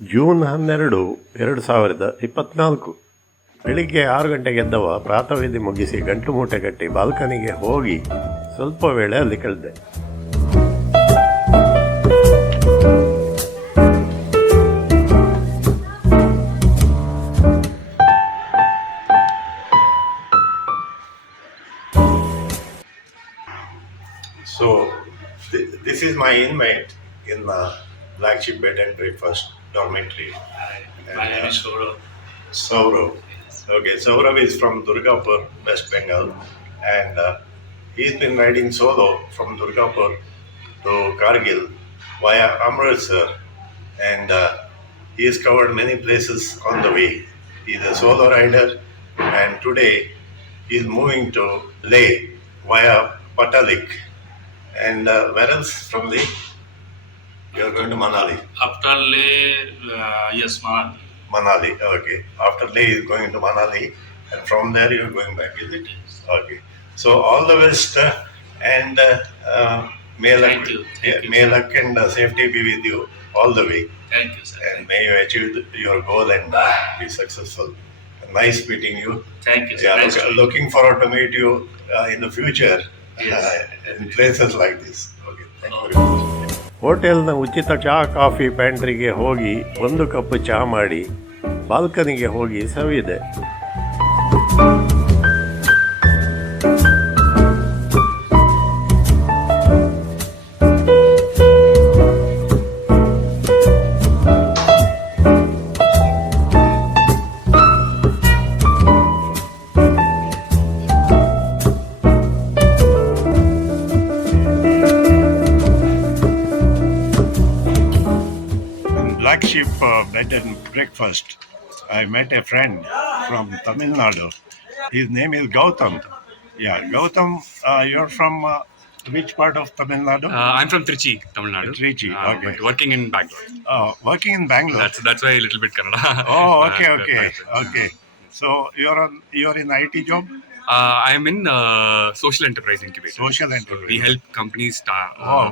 June 12, 2024 ಬೆಳಿಗ್ಗೆ 6 ಗಂಟೆಗೆ ಎದ್ದವ ಪ್ರಾತಃವಿಧಿ ಮುಗಿಸಿ ಗಂಟು ಮೂಟೆ ಕಟ್ಟಿ ಬಾಲ್ಕನಿಗೆ ಹೋಗಿ ಸ್ವಲ್ಪ ವೇಳೆ ಅಲ್ಲಿ ಕಳೆದೆ. So this is my inmate in Black Sheep Bed and Breakfast dormitory. My name is Saurav. Saurav. Okay, Saurav is from Durgapur, West Bengal, and he's been riding solo from Durgapur to Kargil via Amritsar, and he has covered many places on the way. He's a solo rider, and today he's moving to Leh via Patalik. And where else from Leh? You're going to Manali. After Leh, yes, Manali. Manali, okay. After Leh is going to Manali, and from there you're going back, is it? Okay. So all the best, and may luck, Thank you. may luck and safety be with you all the way, Thank you, sir. and may you achieve your goal and be successful. Nice meeting you. Thank you, sir. Yeah, Nice to meet you. looking forward to meet you in the future. Yes. In places like this. Okay, thank you very much. ಹೋಟೆಲ್ನ ಉಚಿತ ಚಹಾ coffee ಪ್ಯಾಂಟ್ರಿಗೆ ಹೋಗಿ 1 cup ಚಹಾ ಮಾಡಿ ಬಾಲ್ಕನಿಗೆ ಹೋಗಿ ಸವಿದೆ. Black Sheep Bed and Breakfast, I met a friend from Tamil Nadu. His name is Gautam. Yeah, Gautam, you're from which part of Tamil Nadu? I'm from Trichy, Tamil Nadu. Trichy, okay. But working in Bangalore. Working in Bangalore. That's why a little bit Kannada. Oh, okay, That's okay, it. okay. So you're in IT job? I'm in social enterprise incubator. Social So enterprise. we help companies start,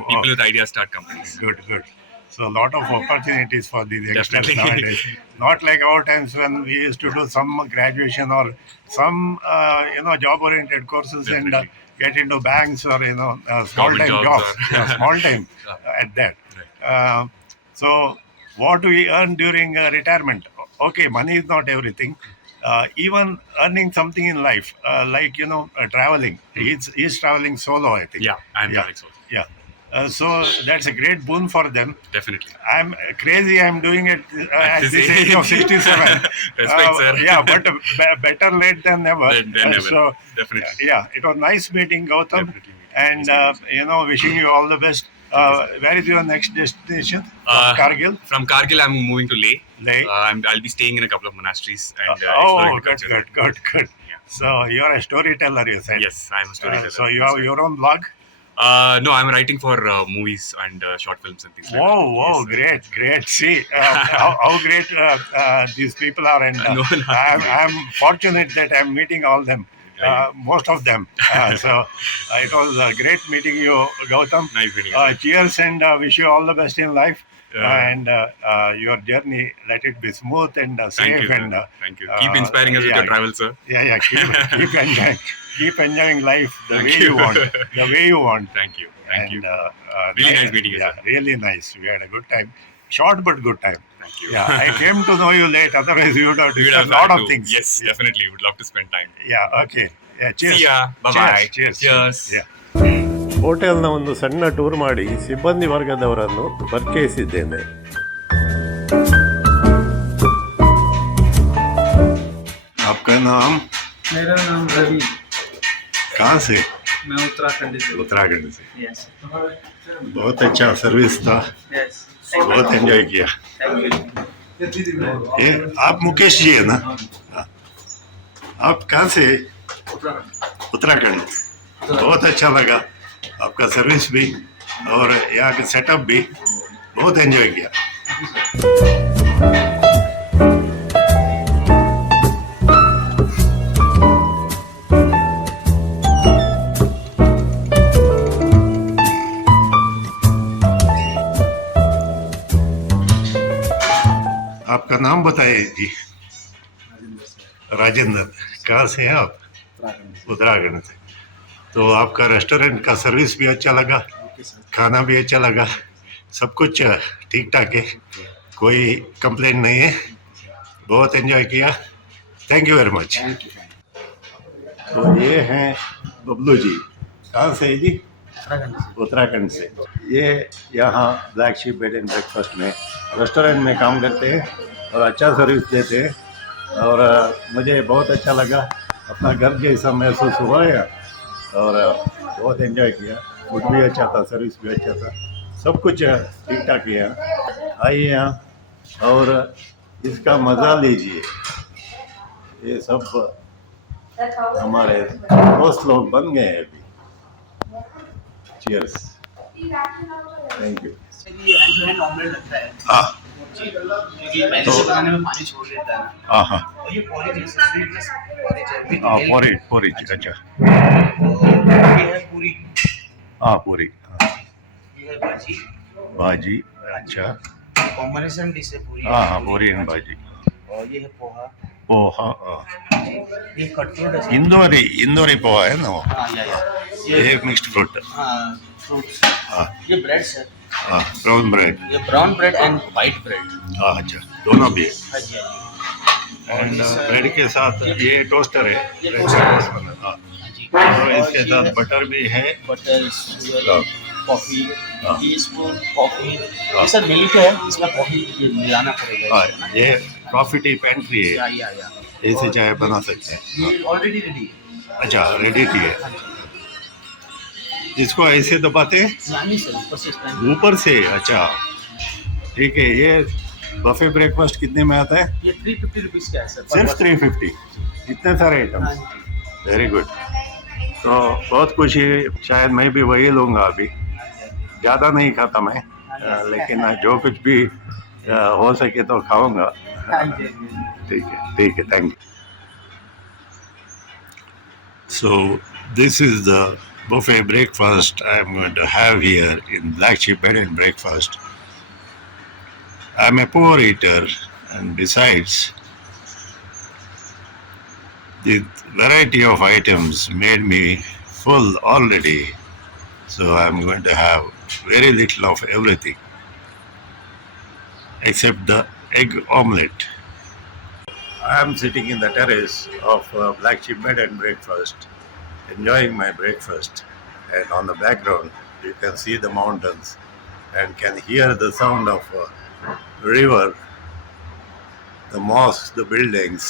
people with ideas start companies. Good, good. So a lot of opportunities for these youngsters Definitely. nowadays. Not like our times when we used to do some graduation or some job-oriented courses and Definitely. get into banks or small-time Government jobs. jobs Yeah, small-time at that. So what we earn during retirement? Okay, money is not everything. Even earning something in life, like traveling. He's traveling solo, I think. Yeah, I'm Yeah. doing so. Yeah. So that's a great boon for them. Definitely. I'm crazy. I'm doing it at this this age of 67. Respect, sir. Yeah, but better late than never. Then never. So Definitely. yeah, it was nice meeting Gautam, Definitely. and wishing you all the best. Where is your next destination? Kargil. From Kargil, I'm moving to Leh. Leh. I'll be staying in a couple of monasteries and Oh, exploring the good, culture. good. Yeah. So you're a storyteller, you said. Yes, I'm a storyteller. So you have your own blog. No, I'm writing for movies and short films and things like Whoa, that. whoa, Yes, great. See how great these people are, and No, not I'm fortunate that I'm meeting all them, most of them. So it was great meeting you, Gautam. Nice meeting you. Cheers, and wish you all the best in life. Yeah. And your journey, let it be smooth and Thank safe. you, sir. And Thank you. Keep inspiring us with your travel, sir. Yeah. Keep enjoying life the Thank way you. you want. The way you want. Thank you. Thank you. Really nice meeting you, Yeah, sir. really nice. We had a good time. Short but good time. Thank you. Yeah, I came to know you late. Otherwise, you would have We would discussed have a lot had of to- things. Yes, definitely. Would love to spend time. Yeah. Okay. Yeah. Cheers. See ya. Bye-bye. Cheers. Cheers. Yeah. ಹೋಟೆಲ್ನ ಒಂದು ಸಣ್ಣ tour ಮಾಡಿ ಸಿಬ್ಬಂದಿ ವರ್ಗದವರನ್ನು ಪರಿಚಯಿಸಿದ್ದೇನೆ. आपका नाम? मेरा नाम रवि, कहाँ से? मैं उत्तराखंड से। उत्तराखंड से. यस बहुत अच्छा सर्विस था. यस बहुत एंजॉय किया. Thank you. ये आप मुकेश जी है ना? हाँ. आप कहाँ से? उत्तराखंड. बहुत अच्छा लगा आपका सर्विस भी और यहाँ का सेटअप भी बहुत एंजॉय किया. आपका नाम बताइए जी। राजेंद्र सर राजेंद्र। कहाँ से हैं आप? उत्तराखंड से। उत्तराखंड से। तो आपका रेस्टोरेंट का सर्विस भी अच्छा लगा, ओके सर। खाना भी अच्छा लगा, सब कुछ ठीक ठाक है, कोई कंप्लेंट नहीं है, बहुत एंजॉय किया। Thank you very much. Thank you. तो ये हैं बबलू जी। कहाँ से है जी? उत्तराखंड से। उत्तराखंड से। ये यहाँ black ship bed and breakfast में रेस्टोरेंट में काम करते हैं और अच्छा सर्विस देते हैं और मुझे बहुत अच्छा लगा, अपना घर जैसा महसूस हुआ है और बहुत एंजॉय किया। फूड भी अच्छा था, सर्विस भी अच्छा था, सब कुछ ठीक ठाक है यहाँ। आइए यहाँ और इसका मज़ा लीजिए। ये सब हमारे दोस्त लोग बन गए हैं अभी। चीयर्स। Thank you. ये जो है नॉर्मल लगता है हाँ क्योंकि पहले से बनाने में पानी छोड़ देता है ना। हाँ हाँ और ये पोरिज है, स्वीटनेस पोरिज है with हाँ, milk। पोरिज अच्छा। तो ये है पूरी, हाँ पूरी, हाँ, ये है भाजी, भाजी अच्छा। कॉम्बिनेशन डिश है पूरी। हाँ हाँ पूरी एंड भाजी। और ये है पोहा, पोहा, हाँ। ये कटफ्रूट है। इंदौरी पोहा है ना वो? हाँ या ये मिक्स्ड फ्रूट। हाँ फ्रूट्स। हाँ ये ब्रेड सर, हाँ, ब्राउन ब्रेड। ये brown bread and white bread. हाँ अच्छा, दोनों भी है। हाँ जी हाँ एंड ब्रेड के साथ ये टोस्टर है, ये ब्रेड टोस्टर का है। टोस्ट बना। हाँ जी। और और इसके ये साथ है बटर भी है। बटर, शुगर, हाँ। कॉफी, हाँ। Teaspoon coffee. हाँ। ये सर मिल्क है, इसमें कॉफी ये मिलाना पड़ेगा। हाँ इसमें ना। ये कॉफी टी पेंट्री या है, या ऐसे और चाय बना सकते हैं। ये ऑलरेडी रेडी है। अच्छा रेडी टी है, इसको ऐसे दबाते हैं यानी सर ऊपर से स्टैंड। ऊपर से। अच्छा ठीक है। ये बफे ब्रेकफास्ट कितने में आता है? ये 350 रुपीज़ का है सर। सिर्फ 350? इतने सारे आइटम, हाँ जी। Very good. तो बहुत खुशी है, शायद मैं भी वही लूँगा अभी। ज़्यादा नहीं खाता मैं, लेकिन जो कुछ भी हो सके तो खाऊंगा। हाँ जी। ठीक है, thank you. So this is the buffet breakfast I am going to have here in Black Sheep Bed and Breakfast. I am a poor eater, and besides, the variety of items made me full already. So I am going to have very little of everything except the egg omelette. I am sitting in the terrace of Black Sheep Bed and Breakfast, enjoying my breakfast, and on the background you can see the mountains and can hear the sound of river, the mosques, the buildings.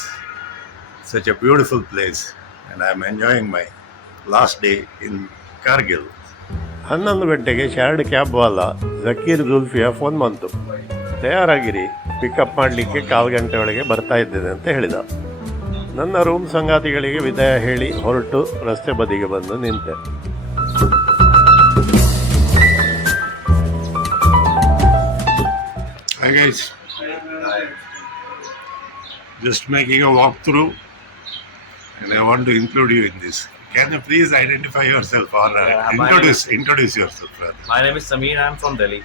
Such a beautiful place, and I am enjoying my last day in Kargil. 11 ಗಂಟೆಗೆ ಶಾರ್ಡ್ cab ವಾಲ Zakir ಜುಲ್ಫಿಯಾ phone ಬಂತು, ತಯಾರಾಗಿರಿ, pickup ಮಾಡಲಿಕ್ಕೆ 1/4 ಗಂಟೆ ಒಳಗೆ ಬರ್ತಾ ಇದ್ದೇನೆ ಅಂತ ಹೇಳಿದ. ನನ್ನ ರೂಮ್ ಸಂಗಾತಿಗಳಿಗೆ ವಿದಾಯ ಹೇಳಿ ಹೊರಟು ರಸ್ತೆ ಬದಿಗೆ ಬಂದು ನಿಂತೆ. Hi guys, just making a walkthrough, and I want to include you in this. Can you please identify yourself or introduce yourself, brother? My name is Sameer. I'm from Delhi.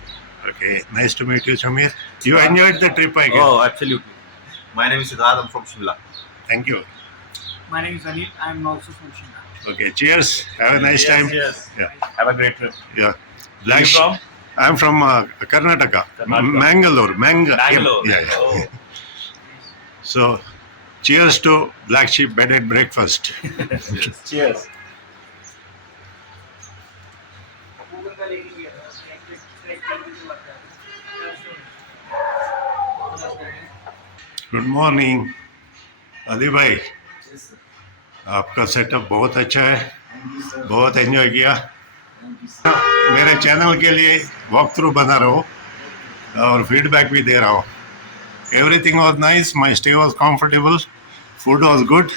Okay, nice to meet you, Shamir. You enjoyed the trip, I guess. Oh, absolutely. My name is Siddharth. I'm from Shimla. Thank you. My name is Anil. I'm also from Shimla. Okay, cheers. Have a nice time. Yes. Yeah, Have a great trip. yeah. Where you from? I'm from Karnataka. Karnataka. Mangalore. Bangalore. Yeah. Oh. So, cheers to Black Sheep Bed and Breakfast. Cheers. Good morning Ali भाई, आपका setup बहुत अच्छा है, बहुत enjoy किया। मेरे channel के लिए वॉक थ्रू बना रहो और फीडबैक भी दे रहा हूँ। Everything was nice, my stay was comfortable, food was good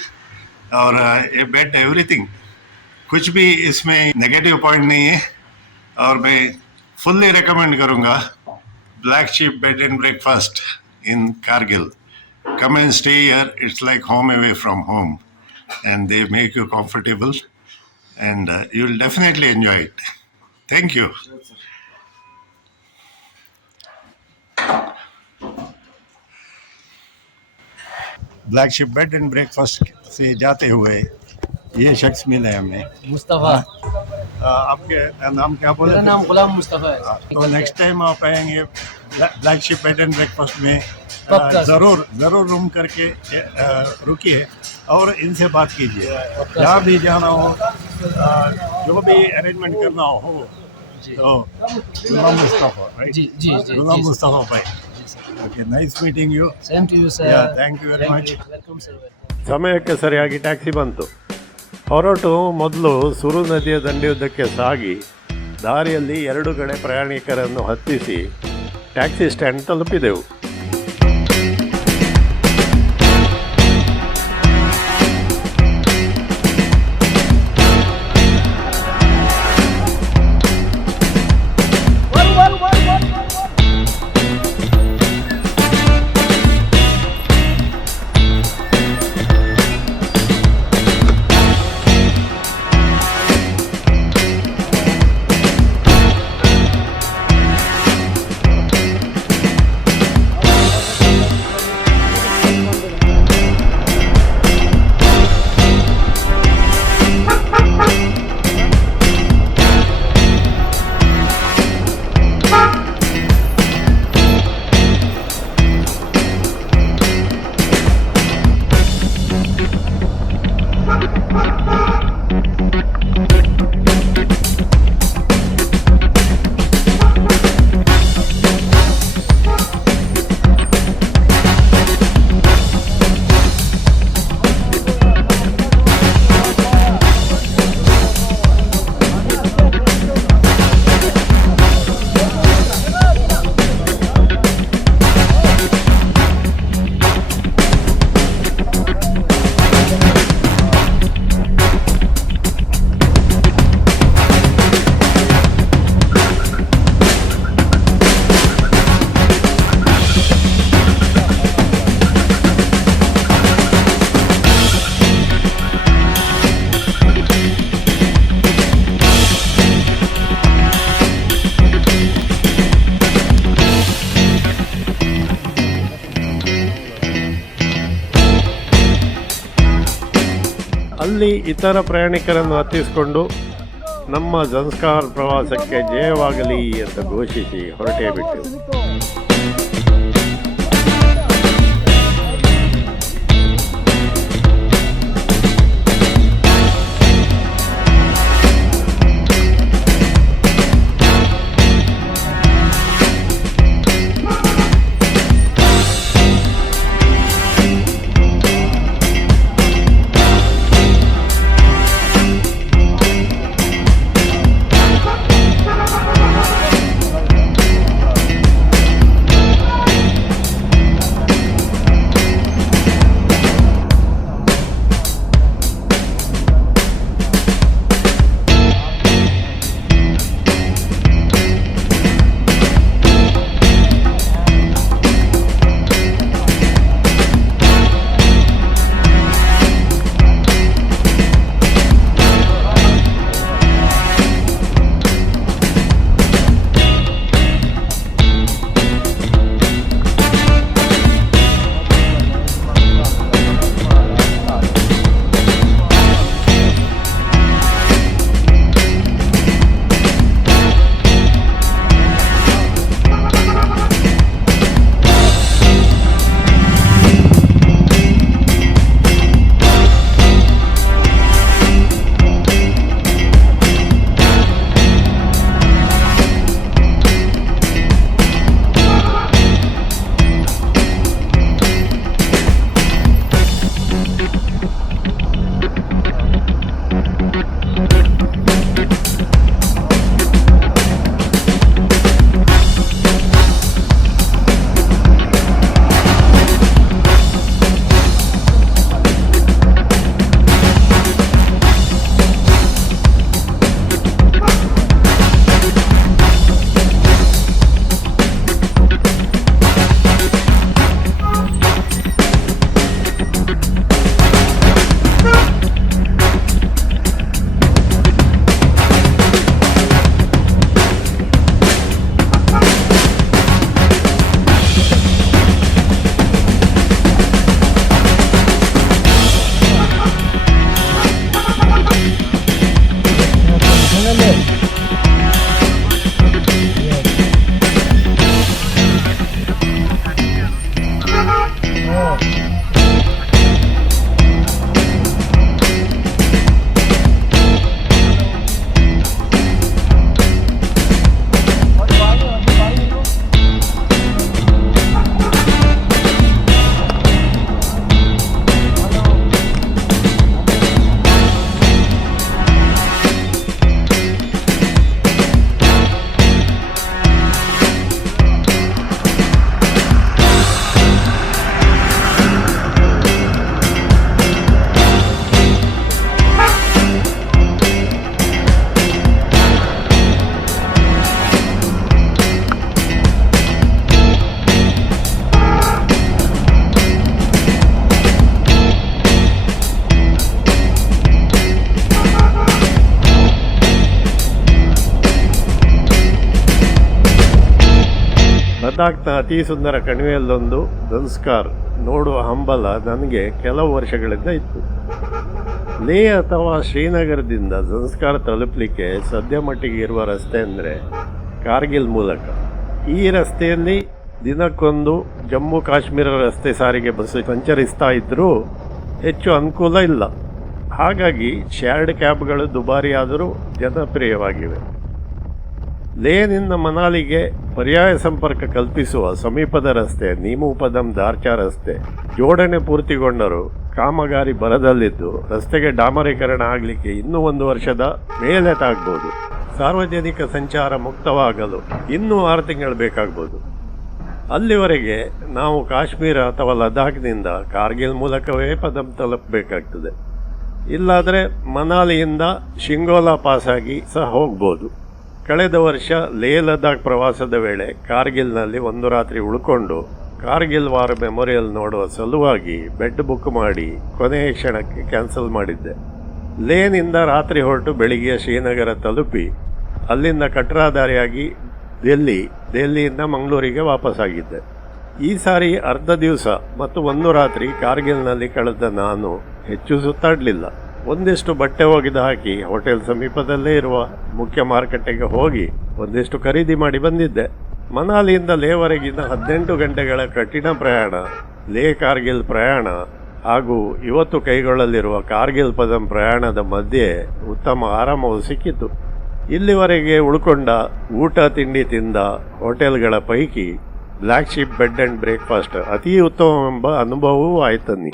और ये बेड एवरीथिंग, कुछ भी इसमें नेगेटिव पॉइंट नहीं है और मैं फुल्ली रिकमेंड करूँगा black sheep bed and breakfast in Kargil. Come and stay here. It's like home away from home, and they make you comfortable, and you'll definitely enjoy it. Thank you. Black ship bed and breakfast से जाते हुए ये शख्स मिले हमें। मुस्तफ़ा, आपके नाम क्या बोले? मेरा नाम गुलाम मुस्तफ़ा है। तो नेक्स्ट टाइम आप आएंगे black ship bed and breakfast में पक्का। ज़रूर रूम करके रुकिए और इनसे बात कीजिए। जहाँ भी जाना हो, जो भी अरेंजमेंट करना हो जी तो गुलाम मुस्तफ़ा, राइट? जी जी जी गुलाम जी मुस्तफ़ा भाई। Okay, nice meeting you. Same to you sir. Yeah, thank you very much. Welcome sir. ಸಮಯಕ್ಕೆ ಸರಿಯಾಗಿ ಟ್ಯಾಕ್ಸಿ ಬಂತು. ಹೊರಟು ಮೊದಲು ಸುರು ನದಿಯ ದಂಡೆಯುದ್ದಕ್ಕೆ ಸಾಗಿ ದಾರಿಯಲ್ಲಿ 2 ಕಡೆ ಪ್ರಯಾಣಿಕರನ್ನು ಹತ್ತಿಸಿ ಟ್ಯಾಕ್ಸಿ ಸ್ಟ್ಯಾಂಡ್ ತಲುಪಿದೆವು. ಅಲ್ಲಿ ಇತರ ಪ್ರಯಾಣಿಕರನ್ನು ಹತ್ತಿಸಿಕೊಂಡು ನಮ್ಮ ಜನ್ಸ್ಕಾರ್ ಪ್ರವಾಸಕ್ಕೆ ಜಯವಾಗಲಿ ಅಂತ ಘೋಷಿಸಿ ಹೊರಟೇ ಬಿಟ್ಟೆವು. ಲದ್ದಾಖ್ನ ಅತಿ ಸುಂದರ ಕಣಿವೆಯಲ್ಲೊಂದು ಝನ್ಸ್ಕಾರ್ ನೋಡುವ ಹಂಬಲ ನನಗೆ ಕೆಲವು ವರ್ಷಗಳಿಂದ ಇತ್ತು. ಲೇ ಅಥವಾ ಶ್ರೀನಗರದಿಂದ ಝನ್ಸ್ಕಾರ್ ತಲುಪಲಿಕ್ಕೆ ಸದ್ಯ ಮಟ್ಟಿಗೆ ಇರುವ ರಸ್ತೆ ಅಂದರೆ ಕಾರ್ಗಿಲ್ ಮೂಲಕ. ಈ ರಸ್ತೆಯಲ್ಲಿ ದಿನಕ್ಕೊಂದು ಜಮ್ಮು ಕಾಶ್ಮೀರ ರಸ್ತೆ ಸಾರಿಗೆ ಬಸ್ ಸಂಚರಿಸ್ತಾ ಇದ್ದರೂ ಹೆಚ್ಚು ಅನುಕೂಲ ಇಲ್ಲ. ಹಾಗಾಗಿ ಶೇರ್ಡ್ ಕ್ಯಾಬ್ಗಳು ದುಬಾರಿಯಾದರೂ ಜನಪ್ರಿಯವಾಗಿವೆ. ಲೇನಿಂದ ಮನಾಲಿಗೆ ಪರ್ಯಾಯ ಸಂಪರ್ಕ ಕಲ್ಪಿಸುವ ಸಮೀಪದ ರಸ್ತೆ ನೀಮೂಪದಂ ದಾರ್ಚಾ ರಸ್ತೆ ಜೋಡಣೆ ಪೂರ್ತಿಗೊಂಡರೂ ಕಾಮಗಾರಿ ಬರದಲ್ಲಿದ್ದು ರಸ್ತೆಗೆ ಡಾಮರೀಕರಣ ಆಗಲಿಕ್ಕೆ ಇನ್ನೂ 1 ವರ್ಷದ ಮೇಲೆ ತಾಗ್ಬೋದು. ಸಾರ್ವಜನಿಕ ಸಂಚಾರ ಮುಕ್ತವಾಗಲು ಇನ್ನೂ 6 ತಿಂಗಳು ಬೇಕಾಗ್ಬೋದು. ಅಲ್ಲಿವರೆಗೆ ನಾವು ಕಾಶ್ಮೀರ ಅಥವಾ ಲದ್ದಾಖ್ನಿಂದ ಕಾರ್ಗಿಲ್ ಮೂಲಕವೇ ಪದಂ ತಲುಪಬೇಕಾಗ್ತದೆ. ಇಲ್ಲಾದರೆ ಮನಾಲಿಯಿಂದ ಶಿಂಗೋಲಾ ಪಾಸಾಗಿ ಸಹ ಹೋಗ್ಬೋದು. ಕಳೆದ ವರ್ಷ ಲೇ ಲದ್ದಾಖ್ ಪ್ರವಾಸದ ವೇಳೆ ಕಾರ್ಗಿಲ್ನಲ್ಲಿ 1 ರಾತ್ರಿ ಉಳ್ಕೊಂಡು ಕಾರ್ಗಿಲ್ ವಾರ್ ಮೆಮೊರಿಯಲ್ ನೋಡುವ ಸಲುವಾಗಿ ಬೆಡ್ ಬುಕ್ ಮಾಡಿ ಕೊನೆಯ ಕ್ಷಣಕ್ಕೆ ಕ್ಯಾನ್ಸಲ್ ಮಾಡಿದ್ದೆ. ಲೇನಿಂದ ರಾತ್ರಿ ಹೊರಟು ಬೆಳಿಗ್ಗೆ ಶ್ರೀನಗರ ತಲುಪಿ ಅಲ್ಲಿಂದ ಕಟ್ರಾದಾರಿಯಾಗಿ ದೆಹಲಿಯಿಂದ ಮಂಗಳೂರಿಗೆ ವಾಪಸ್ಸಾಗಿದ್ದೆ. ಈ ಸಾರಿ ಅರ್ಧ ದಿವಸ ಮತ್ತು 1 ರಾತ್ರಿ ಕಾರ್ಗಿಲ್ನಲ್ಲಿ ಕಳೆದ ನಾನು ಹೆಚ್ಚು ಸುತ್ತಾಡಲಿಲ್ಲ. ಒಂದಿಷ್ಟು ಬಟ್ಟೆ ಒಗೆದು ಹಾಕಿ ಹೋಟೆಲ್ ಸಮೀಪದಲ್ಲೇ ಇರುವ ಮುಖ್ಯ ಮಾರುಕಟ್ಟೆಗೆ ಹೋಗಿ ಒಂದಿಷ್ಟು ಖರೀದಿ ಮಾಡಿ ಬಂದಿದ್ದೆ. ಮನಾಲಿಯಿಂದ ಲೇವರೆಗಿನ 18 ಗಂಟೆಗಳ ಕಠಿಣ ಪ್ರಯಾಣ, ಲೇ ಕಾರ್ಗಿಲ್ ಪ್ರಯಾಣ ಹಾಗೂ ಇವತ್ತು ಕೈಗೊಳ್ಳಲಿರುವ ಕಾರ್ಗಿಲ್ ಪದಂ ಪ್ರಯಾಣದ ಮಧ್ಯೆ ಉತ್ತಮ ಆರಾಮವು ಸಿಕ್ಕಿತು. ಇಲ್ಲಿವರೆಗೆ ಉಳ್ಕೊಂಡ ಊಟ ತಿಂಡಿ ತಿಂದ ಹೋಟೆಲ್ಗಳ ಪೈಕಿ black ship bed and breakfast ಅತೀ ಉತ್ತಮವೆಂಬ ಅನುಭವವೂ ಆಯ್ತನ್ನಿ.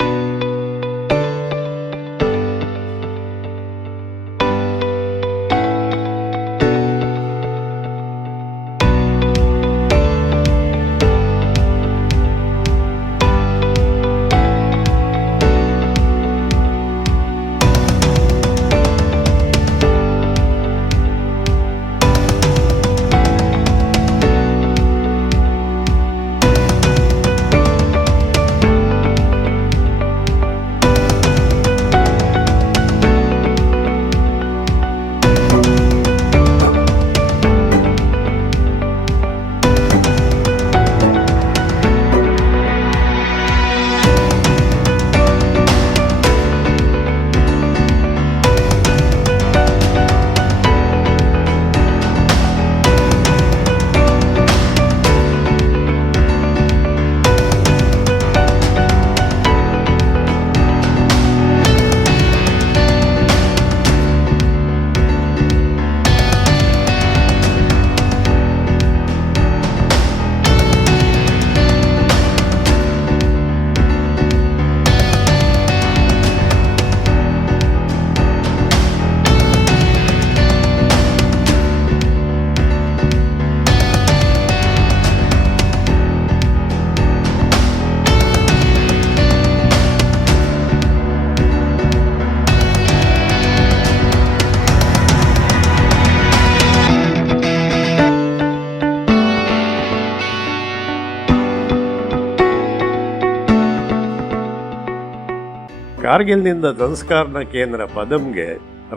ಕಾರ್ಗಿಲ್ನಿಂದ ಝನ್ಸ್ಕಾರ್ನ ಕೇಂದ್ರ ಪದಮ್ಗೆ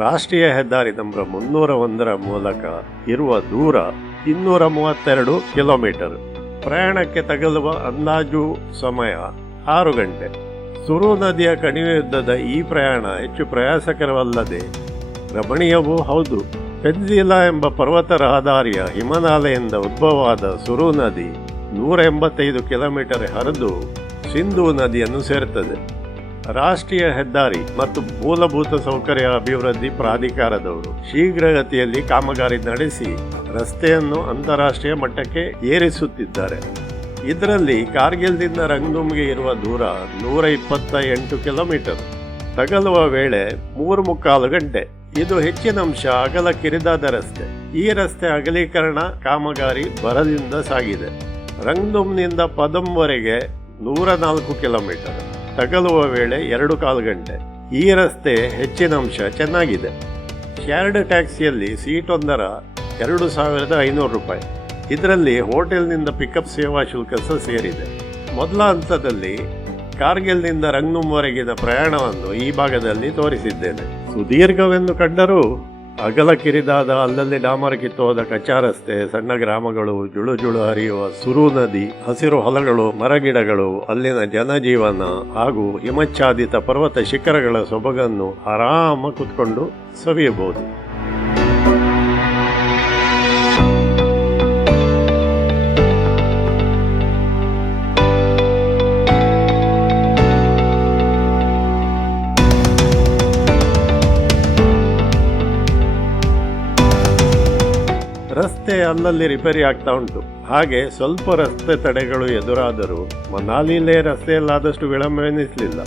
ರಾಷ್ಟ್ರೀಯ ಹೆದ್ದಾರಿ ನಂಬರ್ 301ರ ಮೂಲಕ ಇರುವ ದೂರ 232 ಕಿಲೋಮೀಟರ್. ಪ್ರಯಾಣಕ್ಕೆ ತಗಲುವ ಅಂದಾಜು ಸಮಯ 6 ಗಂಟೆ. ಸುರು ನದಿಯ ಕಣಿವೆಯುದ್ದದ ಈ ಪ್ರಯಾಣ ಹೆಚ್ಚು ಪ್ರಯಾಸಕರವಲ್ಲದೆ ರಮಣೀಯವೂ ಹೌದು. ಪೆನ್ಜಿಲಾ ಎಂಬ ಪರ್ವತ ರಹದಾರಿಯ ಹಿಮನಾಲೆಯಿಂದ ಉದ್ಭವವಾದ ಸುರು ನದಿ 185 ಕಿಲೋಮೀಟರ್ ಹರಿದು ಸಿಂಧೂ ನದಿಯನ್ನು ಸೇರುತ್ತದೆ. ರಾಷ್ಟ್ರೀಯ ಹೆದ್ದಾರಿ ಮತ್ತು ಮೂಲಭೂತ ಸೌಕರ್ಯ ಅಭಿವೃದ್ಧಿ ಪ್ರಾಧಿಕಾರದವರು ಶೀಘ್ರಗತಿಯಲ್ಲಿ ಕಾಮಗಾರಿ ನಡೆಸಿ ರಸ್ತೆಯನ್ನು ಅಂತಾರಾಷ್ಟ್ರೀಯ ಮಟ್ಟಕ್ಕೆ ಏರಿಸುತ್ತಿದ್ದಾರೆ. ಇದರಲ್ಲಿ ಕಾರ್ಗಿಲ್ನಿಂದ ರಂಗ್ದುಮ್ಗೆ ಇರುವ ದೂರ 128 ಕಿಲೋಮೀಟರ್. ತಗಲುವ ವೇಳೆ 3.25 ಗಂಟೆ. ಇದು ಹೆಚ್ಚಿನ ಅಂಶ ಅಗಲ ಕಿರಿದಾದ ರಸ್ತೆ. ಈ ರಸ್ತೆ ಅಗಲೀಕರಣ ಕಾಮಗಾರಿ ಭರದಿಂದ ಸಾಗಿದೆ. ರಂಗ್ದುಮ್ನಿಂದ ಪದಮ್ವರೆಗೆ 104 ಕಿಲೋಮೀಟರ್. ತಗಲುವ ವೇಳೆ 2.25 ಗಂಟೆ. ಈ ರಸ್ತೆ ಹೆಚ್ಚಿನ ಅಂಶ ಚೆನ್ನಾಗಿದೆ. ಶೇರ್ಡ್ ಟ್ಯಾಕ್ಸಿಯಲ್ಲಿ ಸೀಟೊಂದರ 2,500 ರೂಪಾಯಿ. ಇದರಲ್ಲಿ ಹೋಟೆಲ್ನಿಂದ ಪಿಕಪ್ ಸೇವಾ ಶುಲ್ಕ ಸಹ ಸೇರಿದೆ. ಮೊದಲ ಹಂತದಲ್ಲಿ ಕಾರ್ಗಿಲ್ನಿಂದ ರಂಗ್ದುಮ್ವರೆಗಿನ ಪ್ರಯಾಣವನ್ನು ಈ ಭಾಗದಲ್ಲಿ ತೋರಿಸಿದ್ದೇನೆ. ಸುದೀರ್ಘವೆಂದು ಕಂಡರೂ ಅಗಲ ಕಿರಿದಾದ ಅಲ್ಲಲ್ಲಿ ಡಾಮರ ಕಿತ್ತೋದ ಕಚ್ಚಾ ರಸ್ತೆ, ಸಣ್ಣ ಗ್ರಾಮಗಳು, ಜುಳು ಜುಳು ಹರಿಯುವ ಸುರು ನದಿ, ಹಸಿರು ಹೊಲಗಳು, ಮರಗಿಡಗಳು, ಅಲ್ಲಿನ ಜನಜೀವನ ಹಾಗೂ ಹಿಮಚ್ಛಾದಿತ ಪರ್ವತ ಶಿಖರಗಳ ಸೊಬಗನ್ನು ಆರಾಮ ಕೂತ್ಕೊಂಡು ಸವಿಯಬಹುದು. ರಸ್ತೆ ಅಲ್ಲಲ್ಲಿ ರಿಪೇರಿ ಆಗ್ತಾ ಉಂಟು. ಹಾಗೆ ಸ್ವಲ್ಪ ರಸ್ತೆ ತಡೆಗಳು ಎದುರಾದರೂ ಮನಾಲಿಲೇ ರಸ್ತೆಯಲ್ಲಾದಷ್ಟು ವಿಳಂಬವೆನಿಸಲಿಲ್ಲ.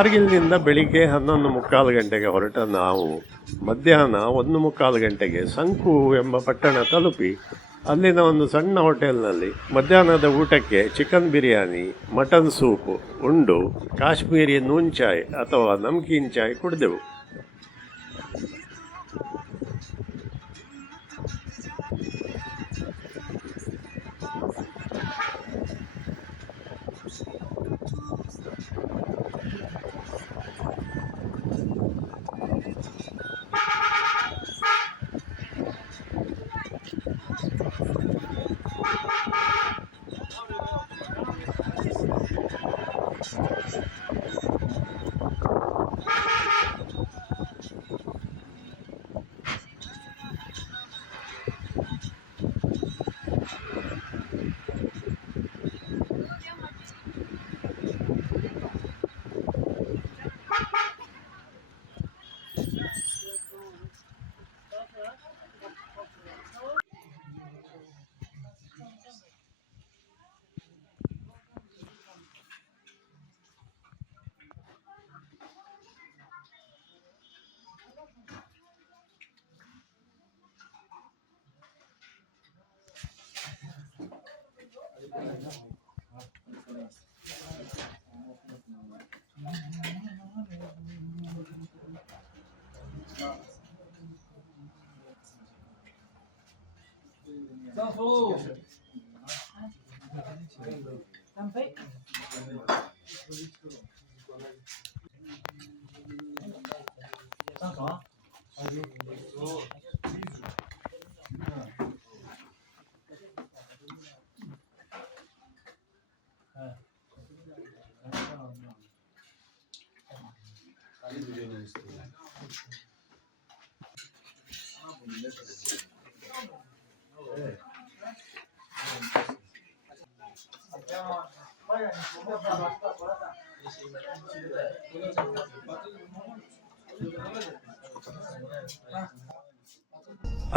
ಕಾರ್ಗಿಲ್ನಿಂದ ಬೆಳಿಗ್ಗೆ 11:15 ಗಂಟೆಗೆ ಹೊರಟ ನಾವು ಮಧ್ಯಾಹ್ನ 1:15 ಗಂಟೆಗೆ ಸಂಕು ಎಂಬ ಪಟ್ಟಣ ತಲುಪಿ ಅಲ್ಲಿನ ಒಂದು ಸಣ್ಣ ಹೋಟೆಲ್ನಲ್ಲಿ ಮಧ್ಯಾಹ್ನದ ಊಟಕ್ಕೆ ಚಿಕನ್ ಬಿರಿಯಾನಿ, ಮಟನ್ ಸೂಪ್ ಉಂಡು ಕಾಶ್ಮೀರಿ ನೂನ್ ಚಾಯ್ ಅಥವಾ ನಮ್ಕೀನ್ ಚಾಯ್ ಕುಡಿದೆವು.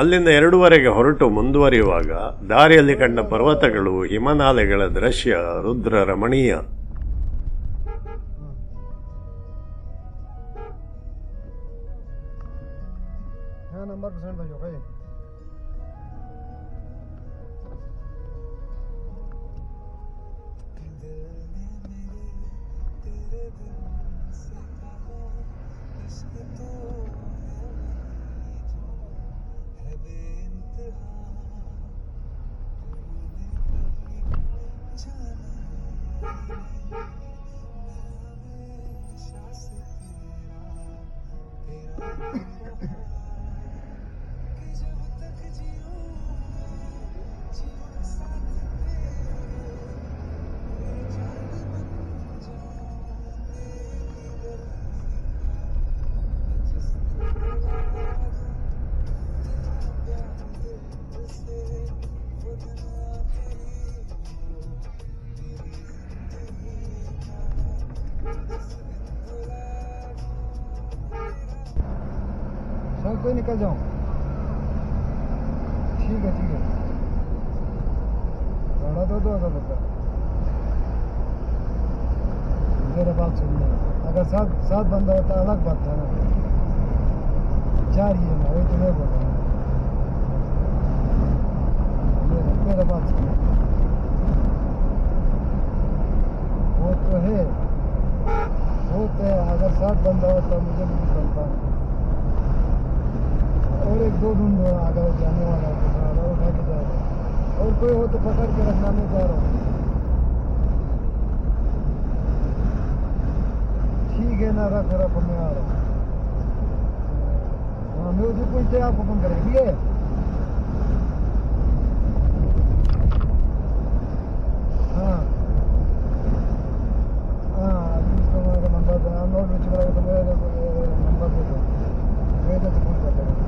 ಅಲ್ಲಿಂದ 2:15ಗೆ ಹೊರಟು ಮುಂದುವರಿಯುವಾಗ ದಾರಿಯಲ್ಲಿ ಕಂಡ ಪರ್ವತಗಳು, ಹಿಮನಾಲೆಗಳ ದೃಶ್ಯ ರುದ್ರ ರಮಣೀಯ. कोई निकल जाओ. ठीक है भाड़ा दो बता. मेरे बात सुनना, अगर सात बंदा होता अलग बात था ना. 4 ही है ना, वही तुम्हें बोल रहा हूँ. मेरा बात सुनना, वो तो है अगर 7 बंदा होता मुझे भी निकलता. और 1-2 ढूंढो अगर जाने वाला है तो उठा के जाएगा. और कोई हो तो पकड़ के रखना, मैं जा रहा हूँ. ठीक है ना, रख मैं आ रहा हूँ. हाँ, मैं उसे पूछते आप हुक्म करें. ठीक है. हाँ अभी इसको मेरा नंबर नोट में चुका तो मेरा नंबर दे दो. मैं तो फोन कर देगा.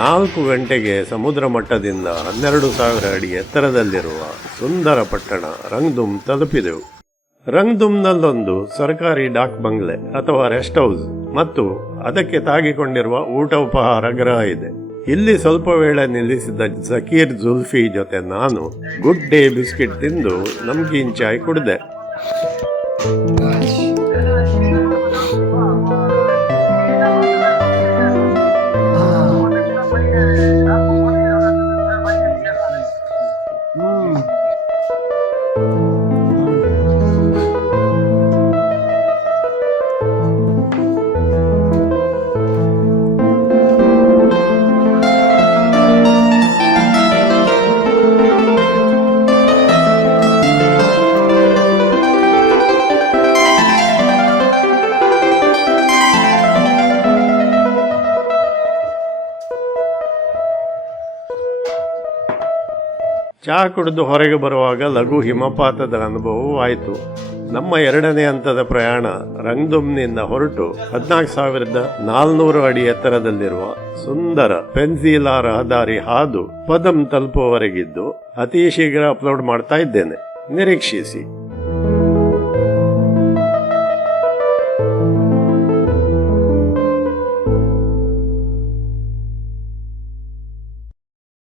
4 ಗಂಟೆಗೆ ಸಮುದ್ರ ಮಟ್ಟದಿಂದ 12,000 ಅಡಿ ಎತ್ತರದಲ್ಲಿರುವ ಸುಂದರ ಪಟ್ಟಣ ರಂಗ್ದುಮ್ ತಲುಪಿದೆವು. ರಂಗ್ದುಮ್ನಲ್ಲೊಂದು ಸರ್ಕಾರಿ ಡಾಕ್ ಬಂಗ್ಲೆ ಅಥವಾ ರೆಸ್ಟ್ ಹೌಸ್ ಮತ್ತು ಅದಕ್ಕೆ ತಾಗಿಕೊಂಡಿರುವ ಊಟ ಉಪಹಾರ ಗೃಹ ಇದೆ. ಇಲ್ಲಿ ಸ್ವಲ್ಪ ವೇಳೆ ನಿಲ್ಲಿಸಿದ ಜಕೀರ್ ಜುಲ್ಫಿ ಜೊತೆ ನಾನು ಗುಡ್ ಡೇ ಬಿಸ್ಕಿಟ್ ತಿಂದು ನಮ್ಗೀನ್ ಚಾಯ್ ಕುಡಿದೆ. ಚಹಾ ಕುಡಿದು ಹೊರಗೆ ಬರುವಾಗ ಲಘು ಹಿಮಪಾತದ ಅನುಭವವೂ ಆಯಿತು. ನಮ್ಮ 2ನೇ ಹಂತದ ಪ್ರಯಾಣ ರಂಗ್ದುಮ್ನಿಂದ ಹೊರಟು 14,400 ಅಡಿ ಎತ್ತರದಲ್ಲಿರುವ ಸುಂದರ ಪೆನ್ಸಿಲಾ ರಹದಾರಿ ಹಾದು ಪದಂ ತಲುಪುವವರೆಗಿದ್ದು ಅತಿ ಶೀಘ್ರ ಅಪ್ಲೋಡ್ ಮಾಡ್ತಾ ಇದ್ದೇನೆ, ನಿರೀಕ್ಷಿಸಿ.